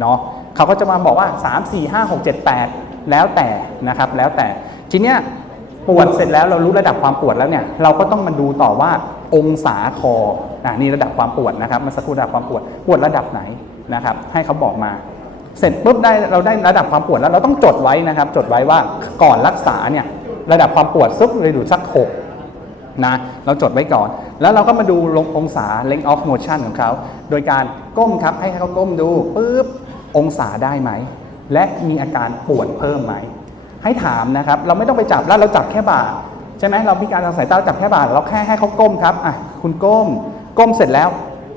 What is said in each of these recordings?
เนาะเขาก็จะมาบอกว่า 3 4 5 6 7 8 แล้วแต่นะครับ แล้วแต่ทีเนี้ยปวดเสร็จแล้วเรารู้ระดับความปวดแล้วเนี่ยเราก็ต้องมาดูต่อว่าองศาคออะนี่ระดับความปวดนะครับมาสักครู่ระดับความปวดปวดระดับไหนนะครับ ให้เขาบอกมา เสร็จปุ๊บได้เราได้ระดับความปวดแล้วเราต้องจดไว้นะครับ จดไว้ว่าก่อนรักษาเนี่ยระดับความปวดซึกเลยดูสักหกนะเราจดไว้ก่อน แล้วเราก็มาดูลงองศา length of motion ของเขา โดยการก้มครับให้เขาก้มดูปุ๊บ องศาได้ไหม และมีอาการปวดเพิ่มไหม ให้ถามนะครับ เราไม่ต้องไปจับแล้วเราจับแค่บ่าใช่ไหมเราพิการทางสายตาจับแค่บ่าเราแค่ให้เขาก้มครับอะคุณก้ม ก้มเสร็จแล้ว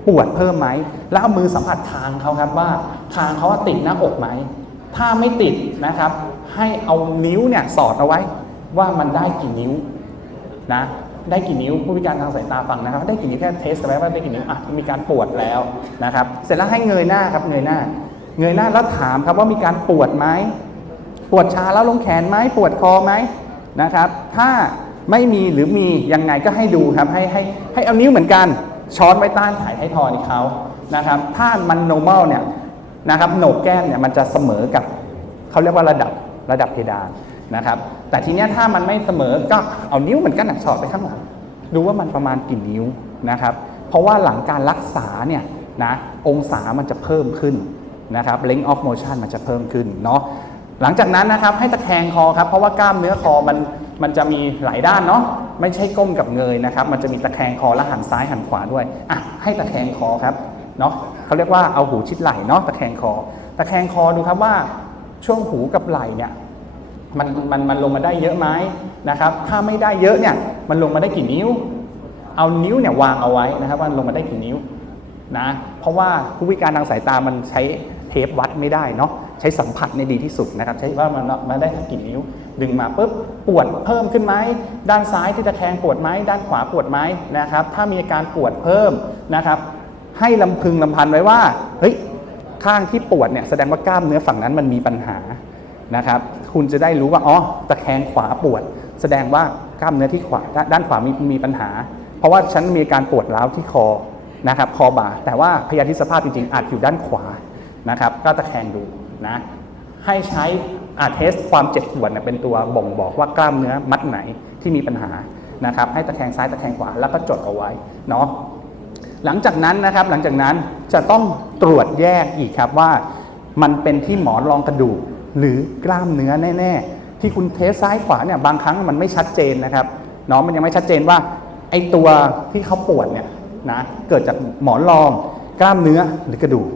ปวดเพิ่มไหม แล้วเอามือสัมผัสคางเขาครับว่าคางเขาติดหน้าอกไหม ถ้าไม่ติดนะครับ ให้เอานิ้วเนี่ยสอดเอาไว้ว่ามันได้กี่นิ้วนะได้กี่นิ้วผู้พิการทางสายตาฟังนะครับ ได้กี่นิ้วแค่เทสไว้ว่าได้กี่นิ้วอะมีการปวดแล้วนะครับ เสร็จแล้วให้เงยหน้าครับเงยหน้า เงยหน้าแล้วถามครับว่ามีการปวดไหมปวดชาแล้วลงแขนไหมปวดคอไหมนะครับ ถ้าไม่มีหรือมียังไงก็ให้ดูครับให้ให้ให้เอานิ้วเหมือนกันช้อนไว้ต้านถ่ายไทยทอยเขานะครับ ถ้ามัน normal เนี่ยนะครับโหนกแก้มเนี่ยมันจะเสมอกับเขาเรียกว่าระดับระดับเพดานนะครับ แต่ทีเนี้ยถ้ามันไม่เสมอก็เอานิ้วเหมือนกันนะสอดไปข้างหลังดูว่ามันประมาณกี่นิ้วนะครับ เพราะว่าหลังการรักษาเนี่ยนะองศามันจะเพิ่มขึ้น นะครับ length of motion มันจะเพิ่มขึ้นเนาะหลังจากนั้นนะครับให้ตะแคงคอครับเพราะว่ากล้ามเนื้อคอมันมันจะมีหลายด้านเนาะไม่ใช่ก้มกับเงยนะครับ มันจะมีตะแคงคอและหันซ้ายหันขวาด้วยอะให้ตะแคงคอครับเนาะเขาเรียกว่าเอาหูชิดไหล่เนาะตะแคงคอ ตะแคงคอดูครับว่าช่วงหูกับไหล่เนี่ยมันมันมันลงมาได้เยอะไหมนะครับ ถ้าไม่ได้เยอะเนี่ยมันลงมาได้กี่นิ้ว เอานิ้วเนี่ยวางเอาไว้นะครับว่าลงมาได้กี่นิ้วนะเพราะว่าผู้พิการทางสายตามันใช้ เทปวัดไม่ได้เนาะใช้สัมผัสในดีที่สุดนะครับ ใช้ว่ามันมาได้สักกี่นิ้ว ดึงมาปุ๊บปวดเพิ่มขึ้นไหมด้านซ้ายที่ตะแคงปวดไหมด้านขวาปวดไหมนะครับ ถ้ามีอาการปวดเพิ่มนะครับ ให้ลำพึงลำพันไว้ว่าเฮ้ยข้างที่ปวดเนี่ยแสดงว่ากล้ามเนื้อฝั่งนั้นมันมีปัญหานะครับคุณจะได้รู้ว่าอ๋อตะแคงขวาปวด แสดงว่ากล้ามเนื้อที่ขวาด้านขวามีมีปัญหา เพราะว่าฉันมีอาการปวดร้าวที่คอนะครับคอบ่าแต่ว่าพยาธิสภาพจริงๆอาจอยู่ด้านขวา นะครับ ก็ตะแคงดูนะ ให้ใช้อาเทสความเจ็บปวดเนี่ยเป็นตัวบ่งบอกว่ากล้ามเนื้อมัดไหนที่มีปัญหานะครับ ให้ตะแคงซ้ายตะแคงขวาแล้วก็จดเอาไว้เนาะหลังจากนั้นนะครับหลังจากนั้นจะต้องตรวจแยกอีกครับว่ามันเป็นที่หมอนรองกระดูกหรือกล้ามเนื้อแน่ๆ ที่คุณเทสซ้ายขวาเนี่ยบางครั้งมันไม่ชัดเจนนะครับเนาะมันยังไม่ชัดเจนว่าไอ้ตัวที่เขาปวดเนี่ยนะเกิดจากหมอนรองกล้ามเนื้อหรือกระดูก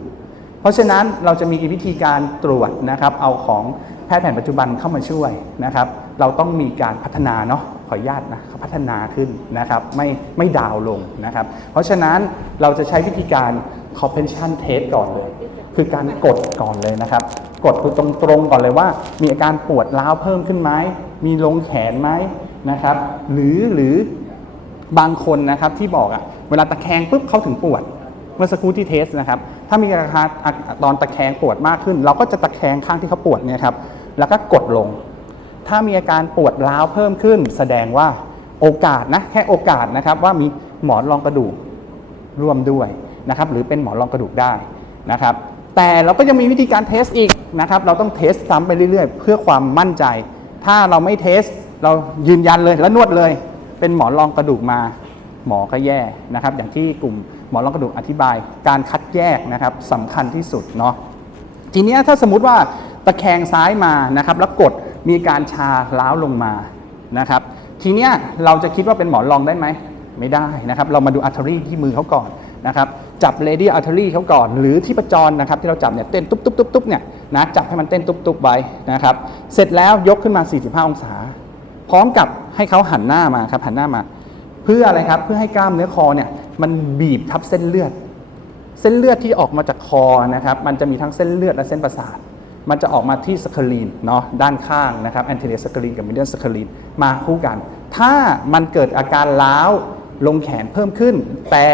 เพราะฉะนั้นเราจะมีวิธีการตรวจนะครับเอาของแพทย์แผนปัจจุบันเข้ามาช่วยนะครับ เราต้องมีการพัฒนาเนาะขออนุญาตนะพัฒนาขึ้นนะครับไม่ไม่ดาวลงนะครับ เพราะฉะนั้นเราจะใช้วิธีการ compression test ก่อนเลย คือการกดก่อนเลยนะครับ กดคือตรงๆก่อนเลยว่า มีอาการปวดร้าวเพิ่มขึ้นไหมมีลงแขนไหมนะครับ หรือหรือบางคนนะครับที่บอกอะเวลาตะแคงปุ๊บเขาถึงปวด เมื่อสักครู่ที่เทสนะครับ ถ้ามีอาการตอนตะแคงปวดมากขึ้น เราก็จะตะแคงข้างที่เขาปวดเนี่ยครับ แล้วก็กดลง ถ้ามีอาการปวดร้าวเพิ่มขึ้น แสดงว่าโอกาสนะแค่โอกาสนะครับว่ามีหมอนรองกระดูกร่วมด้วยนะครับ หรือเป็นหมอนรองกระดูกได้นะครับ แต่เราก็ยังมีวิธีการเทสอีกนะครับ เราต้องเทสซ้ำไปเรื่อยๆ เพื่อความมั่นใจ ถ้าเราไม่เทสเรายืนยันเลยแล้วนวดเลย เป็นหมอนรองกระดูกมาหมอก็แย่นะครับ อย่างที่กลุ่ม หมอรองกระดูกอธิบายการคัดแยกนะครับสำคัญที่สุดเนาะทีเนี้ยถ้าสมมุติว่าตะแคงซ้ายมานะครับแล้วกดมีการชาล้าวลงมานะครับ ทีเนี้ยเราจะคิดว่าเป็นหมอนรองได้ไหมไม่ได้นะครับ เรามาดูอัลเทอรี่ที่มือเขาก่อนนะครับ จับเลดี้อัลเทอรี่เขาก่อน หรือที่ประจรนะครับ ที่เราจับเนี่ยเต้นตุ๊บตุ๊บตุ๊บตุ๊บเนี่ยนะจับให้มันเต้นตุ๊บตุ๊บไว้นะครับ เสร็จแล้วยกขึ้นมา 45 องศา พร้อมกับให้เขาหันหน้ามาครับหันหน้ามา เพื่ออะไรครับเพื่อให้กล้ามเนื้อคอเนี่ย มันบีบทับเส้นเลือด เส้นเลือดที่ออกมาจากคอนะครับ มันจะมีทั้งเส้นเลือดและเส้นประสาท มันจะออกมาที่สคลีนเนาะด้านข้างนะครับแอนติเนียสคลีนกับมิเดียสคลีนมาคู่กัน ถ้ามันเกิดอาการล้าวลงแขนเพิ่มขึ้น แต่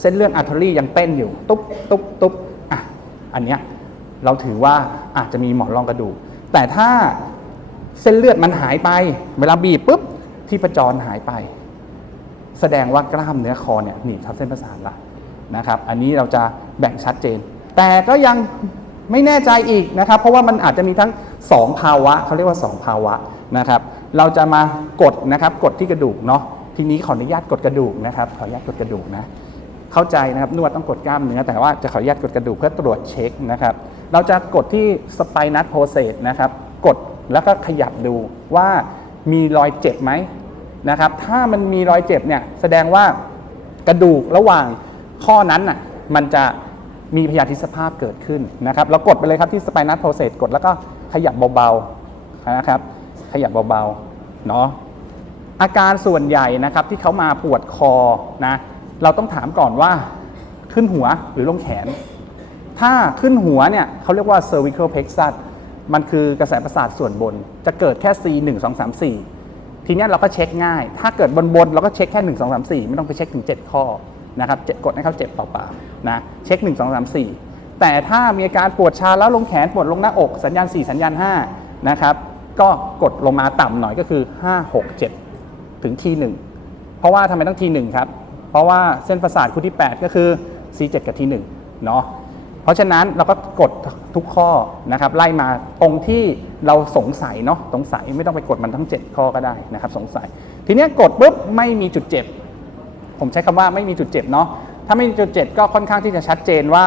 เส้นเลือดอาร์เทอรี่ยังเต้นอยู่ ตุ๊บตุ๊บตุ๊บอะอันเนี้ยเราถือว่าอาจจะมีหมอนรองกระดูก แต่ถ้าเส้นเลือดมันหายไป เวลาบีบปุ๊บที่ประจรหายไป แสดงว่ากล้ามเนื้อคอเนี่ยหนีบทับเส้นประสาทละนะครับ อันนี้เราจะแบ่งชัดเจน แต่ก็ยังไม่แน่ใจอีกนะครับ เพราะว่ามันอาจจะมีทั้ง 2 ภาวะเขาเรียกว่า 2 ภาวะนะครับ เราจะมากดนะครับกดที่กระดูกเนาะทีนี้ขออนุญาตกดกระดูกนะครับ ขออนุญาตกดกระดูกนะเข้าใจนะครับนวดต้องกดกล้ามเนื้อแต่ว่าจะขออนุญาตกดกระดูกเพื่อตรวจเช็คนะครับ เราจะกดที่สไปนัสโพเซสนะครับ กดแล้วก็ขยับดูว่ามีรอยเจ็บไหม นะครับ ถ้ามันมีรอยเจ็บเนี่ยแสดงว่ากระดูกระหว่างข้อนั้นน่ะมันจะมีพยาธิสภาพเกิดขึ้นนะครับเรากดไปเลยครับที่สไปนัสโพเซสกดแล้วก็ขยับเบาๆนะครับขยับเบาๆเนาะอาการส่วนใหญ่นะครับที่เขามาปวดคอนะเราต้องถามก่อนว่าขึ้นหัวหรือลงแขน ถ้าขึ้นหัวเนี่ยเขาเรียกว่า cervical plexus มันคือกระแสประสาทส่วนบน จะเกิดแค่ C 1 2 3 4 ทีนี้เราก็เช็คง่าย ถ้าเกิดบนบนๆเราก็เช็คแค่1 2 3 4 ไม่ต้องไปเช็คถึง 7 ข้อนะครับเจ็ดกดให้เขาเจ็บเปล่าๆนะเช็ค 1 2 3 4 แต่ถ้ามีอาการปวดชาแล้วลงแขนปวดลงหน้าอกสัญญาณ 4 สัญญาณ5นะครับก็กดลงมาต่ำหน่อยก็คือ 5 6 7 ถึงทีหนึ่งเพราะว่าทำไมต้องทีหนึ่งครับเพราะว่าเส้นประสาทคู่ที่ 8 ก็คือ C7 กับทีหนึ่งเนาะ เพราะฉะนั้นเราก็กดทุกข้อนะครับไล่มาตรงที่เราสงสัยเนาะสงสัยไม่ต้องไปกดมันทั้ง 7 ข้อก็ได้นะครับสงสัย ทีนี้กดปุ๊บไม่มีจุดเจ็บ ผมใช้คำว่าไม่มีจุดเจ็บเนาะถ้าไม่มีจุดเจ็บก็ค่อนข้างที่จะชัดเจนว่า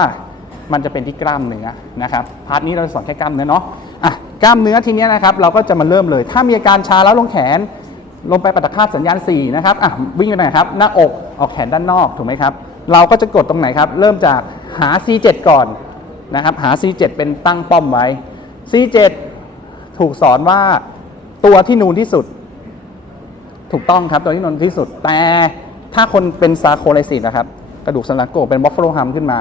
มันจะเป็นที่กล้ามเนื้อนะครับพาร์ทนี้เราสอนแค่กล้ามเนื้อเนาะอะกล้ามเนื้อทีนี้นะครับเราก็จะมาเริ่มเลย ถ้ามีอาการชาแล้วลงแขน ลงไปปัตตคาตสัญญาณ4นะครับอะวิ่งไปไหนครับหน้าอกออกแขนด้านนอกถูกไหมครับ เราก็จะกดตรงไหนครับ เริ่มจากหา C7 ก่อนนะครับ หา C7 เป็นตั้งป้อมไว้ C7 ถูกสอนว่าตัวที่นูนที่สุด ถูกต้องครับตัวที่นูนที่สุด แต่ถ้าคนเป็นซาโคไลซิสนะครับ กระดูกสันหลังโกเป็นบัฟฟาโลฮัมขึ้นมา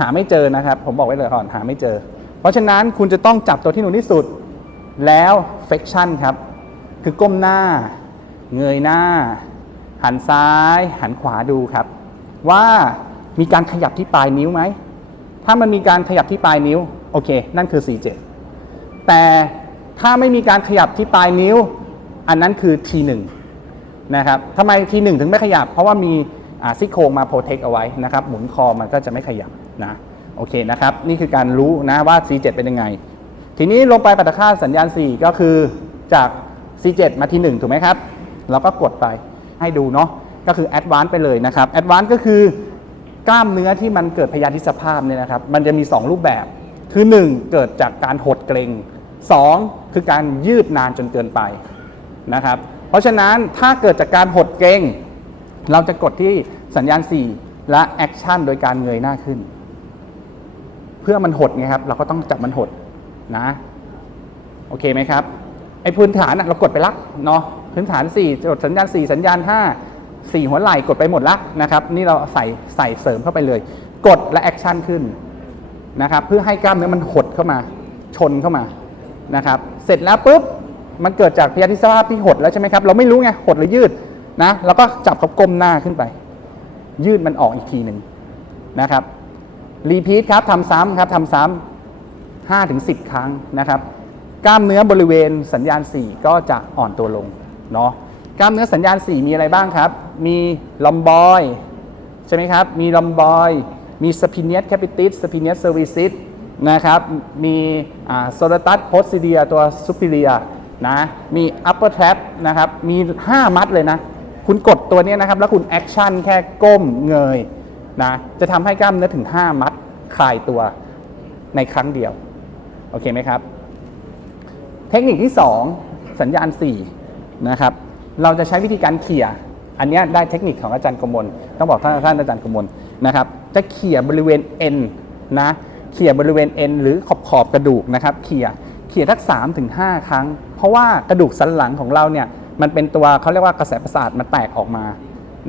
หาไม่เจอนะครับ ผมบอกไว้เลยก่อนหาไม่เจอ เพราะฉะนั้นคุณจะต้องจับตัวที่นูนที่สุด แล้วเฟกชันครับ คือก้มหน้า เงยหน้า หันซ้าย หันขวาดูครับ ว่ามีการขยับที่ปลายนิ้วไหม ถ้ามันมีการขยับที่ปลายนิ้ว โอเค นั่นคือ C7 แต่ถ้าไม่มีการขยับที่ปลายนิ้ว อันนั้นคือ T1 นะครับทำไม T1 ถึงไม่ขยับ เพราะว่ามีซี่โครงมาโปรเทคเอาไว้นะครับ หมุนคอมันก็จะไม่ขยับนะ โอเคนะครับ นี่คือการรู้นะว่า C7 เป็นยังไง ทีนี้ลงไปปัตตคาสัญญาณ 4 ก็คือจาก C7 มาที่ 1 ถูกไหมครับ เราก็กดไปให้ดูเนาะ ก็คือ Advance ไปเลยนะครับ Advance ก็คือกล้ามเนื้อที่มันเกิดพยาธิสภาพเนี่ยนะครับ มันจะมี 2 รูปแบบ คือ 1 เกิดจากการหดเกร็ง 2 คือการยืดนานจนเกินไปนะครับ เพราะฉะนั้นถ้าเกิดจากการหดเกร็ง เราจะกดที่สัญญาณ 4 และแอคชั่นโดยการเงยหน้าขึ้น เพื่อมันหดไงครับ เราก็ต้องจับมันหดนะ โอเคไหมครับไอ้พื้นฐานน่ะเรากดไปละเนาะพื้นฐาน 4 กดสัญญาณ 4 สัญญาณ 5 4 หัวไหล่กดไปหมดละนะครับ นี่เราใส่ใส่เสริมเข้าไปเลย กดและแอคชั่นขึ้นนะครับเพื่อให้กล้ามเนื้อมันหดเข้ามา ชนเข้ามานะครับ เสร็จแล้วปุ๊บมันเกิดจากพยาธิสภาพที่หดแล้วใช่ไหมครับเราไม่รู้ไงหดหรือยืดนะเราก็จับเขาก้มหน้าขึ้นไป ยืดมันออกอีกทีหนึ่งนะครับรีพีทครับทำซ้ำครับทำซ้ำ5ถึง10ครั้งนะครับ กล้ามเนื้อบริเวณสัญญาณ 4 ก็จะอ่อนตัวลงเนาะ ล้ามเนื้อสัญญาณ 4 มีอะไรบ้างครับ มีลอมบอยใช่ไหมครับ มีลอมบอย มีสปิเนียสแคปิติสสปิเนียสเซอร์วิซิสนะครับ มีโซลตัสโพสซิเดียตัวซูปิเลียนะ มีอัปเปอร์แทรนะครับ มี 5 มัดเลยนะ คุณกดตัวนี้นะครับ แล้วคุณแอคชั่นแค่ก้มเงยนะ จะทำให้กล้ามเนื้อถึง 5 มัดคลายตัวในครั้งเดียว โอเคไหมครับ เทคนิคที่ 2 สัญญาณ 4 นะครับ เราจะใช้วิธีการเขี่ย อันนี้ได้เทคนิคของอาจารย์กมลต้องบอกท่านท่านอาจารย์กมลนะครับ จะเขี่ยบริเวณเอ็นนะเขี่ยบริเวณเอ็นหรือขอบขอบกระดูกนะครับเขี่ยเขี่ยทัก3ถึง5ครั้ง เพราะว่ากระดูกสันหลังของเราเนี่ยมันเป็นตัวเขาเรียกว่ากระแสประสาทมันแตกออกมา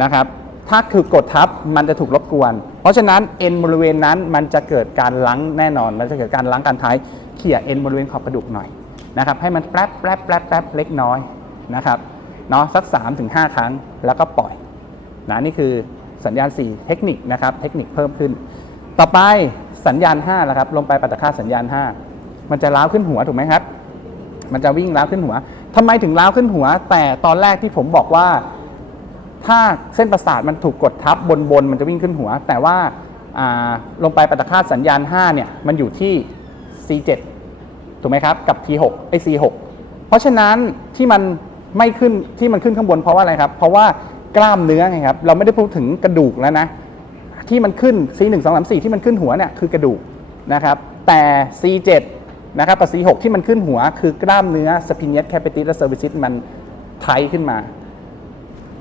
นะครับถ้าคือกดทับมันจะถูกรบกวน เพราะฉะนั้นเอ็นบริเวณนั้นมันจะเกิดการลังแน่นอน มันจะเกิดการลังการท้ายเขี่ยเอ็นบริเวณขอบกระดูกหน่อยนะครับให้มันแป๊บแป๊บแป๊บแป๊บเล็กน้อยนะครับ เนาะสัก3ถึง5ครั้งแล้วก็ปล่อยนะนี่คือสัญญาณ 4 เทคนิคนะครับเทคนิคเพิ่มขึ้น ต่อไปสัญญาณ5แล้วครับลงไปปัตตคาสัญญาณ 5 มันจะล้าวขึ้นหัวถูกไหมครับ มันจะวิ่งล้าวขึ้นหัวทำไมถึงล้าวขึ้นหัว แต่ตอนแรกที่ผมบอกว่า ถ้าเส้นประสาทมันถูกกดทับบนบนมันจะวิ่งขึ้นหัว แต่ว่าาลงไปปัตตคาสัญญาณ5เนี่ยมันอยู่ที่ C7 ถูกไหมครับกับ T6 ไอ C6 เพราะฉะนั้นที่มัน ไม่ขึ้นที่มันขึ้นข้างบนเพราะว่าอะไรครับ เพราะว่ากล้ามเนื้อไงครับ เราไม่ได้พูดถึงกระดูกแล้วนะ ที่มันขึ้น C1 2 3 4 ที่มันขึ้นหัวเนี่ยคือกระดูกนะครับ แต่ C7 นะครับกับ C6 ที่มันขึ้นหัว คือกล้ามเนื้อ Spinatus capitis และ cervicis มันไทขึ้นมา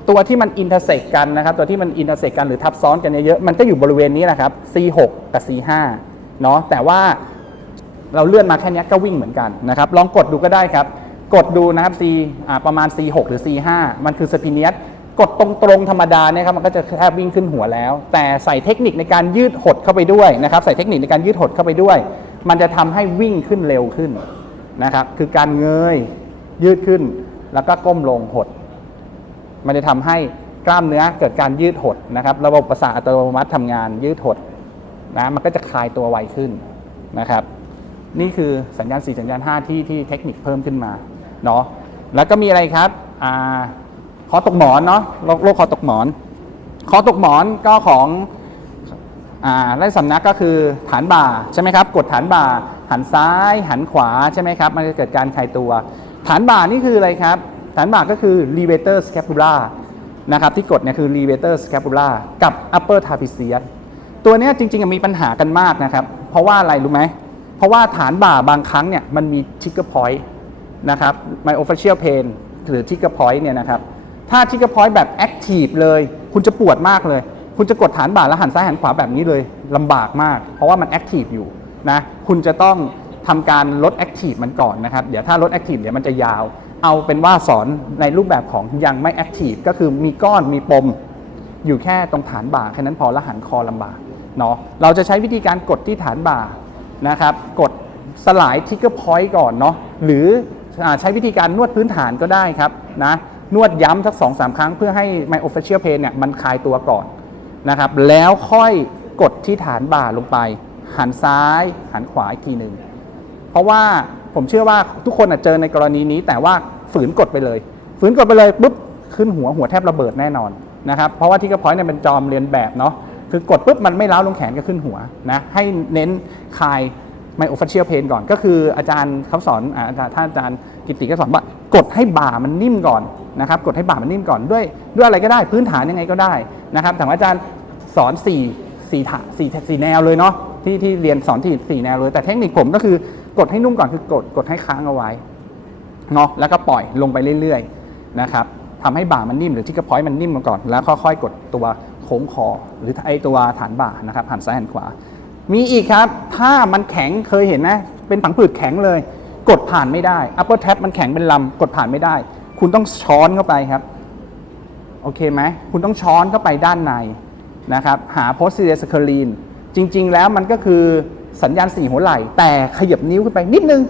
ตัวที่มันอินเตอร์เซกกันนะครับ ตัวที่มันอินเตอร์เซกกันหรือทับซ้อนกันเยอะๆมันก็อยู่บริเวณนี้แหละครับ C6 กับ C5 เนาะแต่ว่าเราเลื่อนมาแค่นี้ก็วิ่งเหมือนกันนะครับ ลองกดดูก็ได้ครับ กดดูนะครับ C อ่าประมาณ C6 หรือ C5 มันคือสปินเนียสกดตรงๆธรรมดาเนี่ยครับมันก็จะแค่วิ่งขึ้นหัวแล้ว แต่ใส่เทคนิคในการยืดหดเข้าไปด้วยนะครับ ใส่เทคนิคในการยืดหดเข้าไปด้วย มันจะทำให้วิ่งขึ้นเร็วขึ้นนะครับ คือการเงยยืดขึ้น แล้วก็ก้มลงหด มันจะทำให้กล้ามเนื้อเกิดการยืดหดนะครับ ระบบประสาทอัตโนมัติทำงานยืดหดนะมันก็จะคลายตัวไวขึ้นนะครับ นี่คือสัญญาณ 4 สัญญาณ 5 ที่ที่เทคนิคเพิ่มขึ้นมา เนาะแล้วก็มีอะไรครับอ่าคอตกหมอนเนาะโรคโรคคอตกหมอนคอตกหมอนก็ของอ่าไล่สำนักก็คือฐานบ่าใช่ไหมครับ กดฐานบ่าหันซ้ายหันขวาใช่ไหมครับ มันจะเกิดการคลายตัว ฐานบ่านี่คืออะไรครับ ฐานบ่าก็คือ levator scapula นะครับที่กดเนี่ยคือ levator scapula กับ upper trapezius ตัวนี้จริงๆมีปัญหากันมากนะครับ เพราะว่าอะไรรู้ไหม เพราะว่าฐานบ่าบางครั้งเนี่ยมันมี trigger point นะครับ myofascial pain หรือ trigger point เนี่ยนะครับ ถ้า trigger point แบบ active เลย คุณจะปวดมากเลย คุณจะกดฐานบ่าแล้วหันซ้ายหันขวาแบบนี้เลยลำบากมาก เพราะว่ามัน active อยู่นะคุณจะต้องทำการลด active มันก่อนนะครับ เดี๋ยวถ้าลด active เดี๋ยวมันจะยาว เอาเป็นว่าสอนในรูปแบบของยังไม่ active ก็คือมีก้อนมีปม อยู่แค่ตรงฐานบ่าแค่นั้นพอแล้วหันคอลำบากเนาะเราจะใช้วิธีการกดที่ฐานบ่านะครับ กดสลายทิกเกอร์พอยต์ก่อนเนาะหรือ ใช้วิธีการนวดพื้นฐานก็ได้ครับนะนวดย้ำสักสองสามครั้งเพื่อให้ไมโอเฟเชียลเพนเนี่ยมันคลายตัวก่อนนะครับ แล้วค่อยกดที่ฐานบ่าลงไป หันซ้าย หันขวาอีกทีหนึ่งเพราะว่าผมเชื่อว่าทุกคนอาจเจอในกรณีนี้ แต่ว่าฝืนกดไปเลย ฝืนกดไปเลยปุ๊บขึ้นหัวหัวแทบระเบิดแน่นอนนะครับเพราะว่าที่กระพอยเนี่ยเป็นจอมเรียนแบบเนาะคือกดปุ๊บมันไม่เล้าลงแขนก็ขึ้นหัวนะให้เน้นคลาย ไมโอฟัชเชียลเพนก่อน ก็คืออาจารย์เขาสอนอาจารย์ท่านอาจารย์กิติก็สอนว่ากดให้บ่ามันนิ่มก่อนนะครับ กดให้บ่ามันนิ่มก่อนด้วยด้วยอะไรก็ได้พื้นฐานยังไงก็ได้นะครับแต่ว่าอาจารย์สอน4สี่ถาสี่สี่แนวเลยเนาะที่ที่เรียนสอนที่สี่แนวเลย แต่เทคนิคผมก็คือกดให้นุ่มก่อนคือกดกดให้ค้างเอาไว้เนาะแล้วก็ปล่อยลงไปเรื่อยๆนะครับทำให้บ่ามันนิ่มหรือที่กระพอยมันนิ่มมาก่อน แล้วค่อยๆกดตัวโค้งคอหรือไอตัวฐานบ่านะครับหันซ้ายหันขวา มีอีกครับ ถ้ามันแข็งเคยเห็นนะเป็นผังผืดแข็งเลย กดผ่านไม่ได้ upper tab มันแข็งเป็นลำกดผ่านไม่ได้ คุณต้องช้อนเข้าไปครับ โอเคไหม คุณต้องช้อนเข้าไปด้านในนะครับ หา posterior scalene จริง ๆ แล้วมันก็คือสัญญาณสี่หัวไหล่ แต่ขยับนิ้วขึ้นไปนิดนึง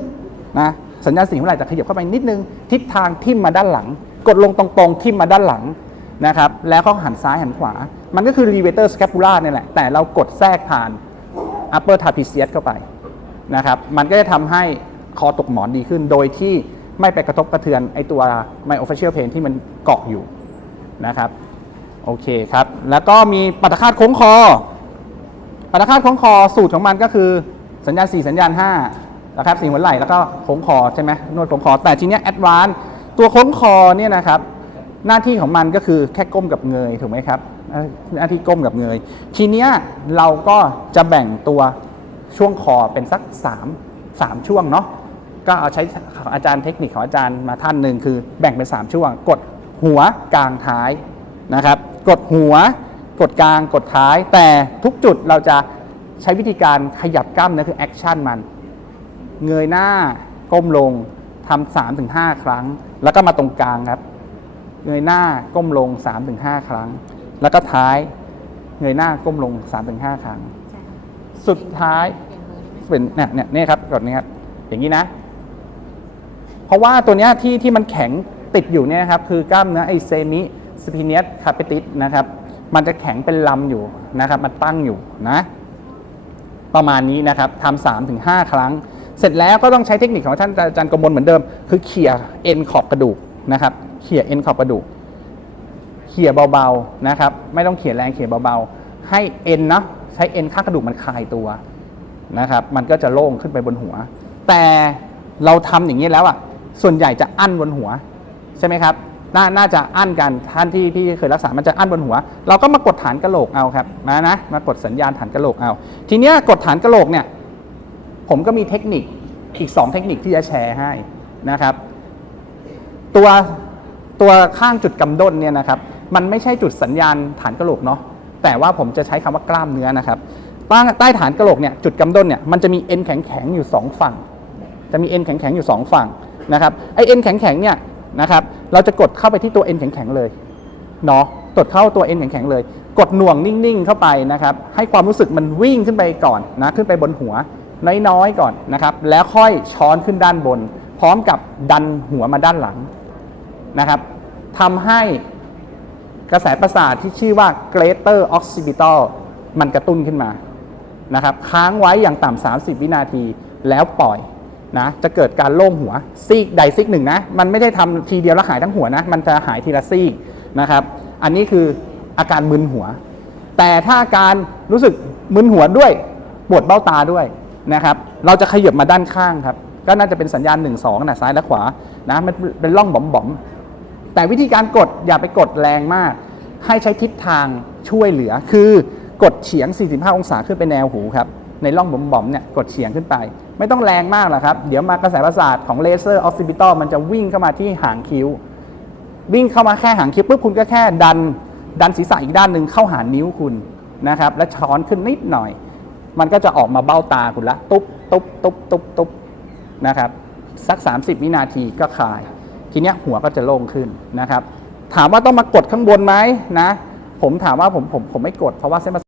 นะสัญญาณสี่หัวไหล่แต่ขยับเข้าไปนิดนึง ทิศทางทิ่มมาด้านหลัง กดลงตรงๆทิ่มมาด้านหลังนะครับ แล้วก็หันซ้ายหันขวา มันก็คือ levator scapula เนี่ยแหละแต่เรากดแทรกผ่าน upper trapezius เข้าไปนะครับ มันก็จะทำให้คอตกหมอนดีขึ้น โดยที่ไม่ไปกระทบกระเทือนไอตัว myofascial pain ที่มันเกาะอยู่นะครับ โอเคครับ แล้วก็มีปัตตคาตโค้งคอ ปัตตคาตโค้งคอสูตรของมันก็คือสัญญาณ 4 สัญญาณ5นะครับสี่หัวไหล่แล้วก็โค้งคอใช่ไหมนวดโค้งคอ แต่ทีเนี้ยแอดวานตัวโค้งคอเนี่ยนะครับหน้าที่ของมันก็คือแค่ก้มกับเงยถูกไหมครับ หน้าที่ก้มกับเงย ทีเนี้ยเราก็จะแบ่งตัวช่วงคอเป็นสัก3 3ช่วงเนาะก็เอาใช้อาจารย์เทคนิคของอาจารย์มาท่านหนึ่งคือแบ่งเป็น 3 ช่วง กดหัวกลางท้ายนะครับ กดหัว กดกลางกดท้าย แต่ทุกจุดเราจะใช้วิธีการขยับกล้ามเนื้อคือแอคชั่นมัน เงยหน้าก้มลงทำสามถึงห้าครั้ง แล้วก็มาตรงกลางครับ เงยหน้าก้มลง3-5ครั้ง แล้วก็ท้ายเงยหน้าก้มลง3-5ครั้ง สุดท้ายเป็นเนี่ยเนี่ยเนี่ยครับกดนี้ครับ อย่างนี้นะ เพราะว่าตัวเนี้ยที่ที่มันแข็งติดอยู่เนี่ยนะครับ คือกล้ามเนื้อไอเซมิสปิเนียสคาเปติสนะครับ มันจะแข็งเป็นลำอยู่นะครับ มันตั้งอยู่นะ ประมาณนี้นะครับทำสามถึงห้าครั้ง เสร็จแล้วก็ต้องใช้เทคนิคของท่านอาจารย์กมลเหมือนเดิม คือเขี่ยเอ็นขอบกระดูกนะครับ เขี่ยเอ็นขอบกระดูก เขี่ยเบาๆนะครับ ไม่ต้องเขี่ยแรงเขี่ยเบาๆ ให้เอ็นนะใช้เอ็นข้างกระดูกมันคลายตัวนะครับ มันก็จะโล่งขึ้นไปบนหัว แต่เราทำอย่างนี้แล้วอะส่วนใหญ่จะอั้นบนหัวใช่ไหมครับนน่าจะอั้นกันท่านที่พี่เคยรักษา มันจะอั้นบนหัว เราก็มากดฐานกระโหลกเอาครับ มานะ มากดสัญญาณฐานกระโหลกเอา ทีเนี้ยกดฐานกระโหลกเนี่ย ผมก็มีเทคนิคอีก 2 เทคนิคที่จะแชร์ให้นะครับ ตัวตัวข้างจุดกำด้นเนี่ยนะครับ มันไม่ใช่จุดสัญญาณฐานกระโหลกเนาะแต่ว่าผมจะใช้คำว่ากล้ามเนื้อนะครับใต้ฐานกระโหลกเนี่ยจุดกำด้นเนี่ยมันจะมีเอ็นแข็งๆอยู่สองฝั่ง จะมีเอ็นแข็งๆอยู่สองฝั่งนะครับไอเอ็นแข็งๆเนี่ยนะครับเราจะกดเข้าไปที่ตัวเอ็นแข็งๆเลยเนาะกดเข้าตัวเอ็นแข็งๆเลย กดหน่วงนิ่งๆเข้าไปนะครับให้ความรู้สึกมันวิ่งขึ้นไปก่อนนะขึ้นไปบนหัวน้อยๆก่อนนะครับแล้วค่อยช้อนขึ้นด้านบน พร้อมกับดันหัวมาด้านหลังนะครับทำให้ กระแสประสาทที่ชื่อว่า greater occipital มันกระตุ้นขึ้นมานะครับค้างไว้อย่างต่ำ30 วินาทีแล้วปล่อยนะจะเกิดการโล่งหัวซีกใดซีกหนึ่งนะมันไม่ได้ทำทีเดียวแล้วหายทั้งหัวนะมันจะหายทีละซีกนะครับอันนี้คืออาการมึนหัว แต่ถ้าอาการรู้สึกมึนหัวด้วยปวดเบ้าตาด้วยนะครับเราจะขยับมาด้านข้างครับก็น่าจะเป็นสัญญาณ 1 2นะซ้ายและขวานะมันเป็นร่องบ๋อมๆ แต่วิธีการกดอย่าไปกดแรงมาก ให้ใช้ทิศทางช่วยเหลือ คือกดเฉียง 45 องศาขึ้นไปแนวหูครับในร่องบ๋อมๆเนี่ยกดเฉียงขึ้นไป ไม่ต้องแรงมากหรอกครับ เดี๋ยวมากระแสประสาทของเลเซอร์ออฟซิบิตอมันจะวิ่งเข้ามาที่หางคิ้ว วิ่งเข้ามาแค่หางคิ้วปุ๊บคุณก็แค่ดัน ดันศีรษะอีกด้านหนึ่งเข้าหานิ้วคุณนะครับ และช้อนขึ้นนิดหน่อย มันก็จะออกมาเบ้าตาคุณละ ตุ๊บตุ๊บตุ๊บตุ๊บตุ๊บนะครับ สัก 30 วินาทีก็คลาย ทีเนี้ยหัวก็จะโล่งขึ้นนะครับ ถามว่าต้องมากดข้างบนไหมนะ ผมถามว่าผมผมผมไม่กดเพราะว่าเส้นประ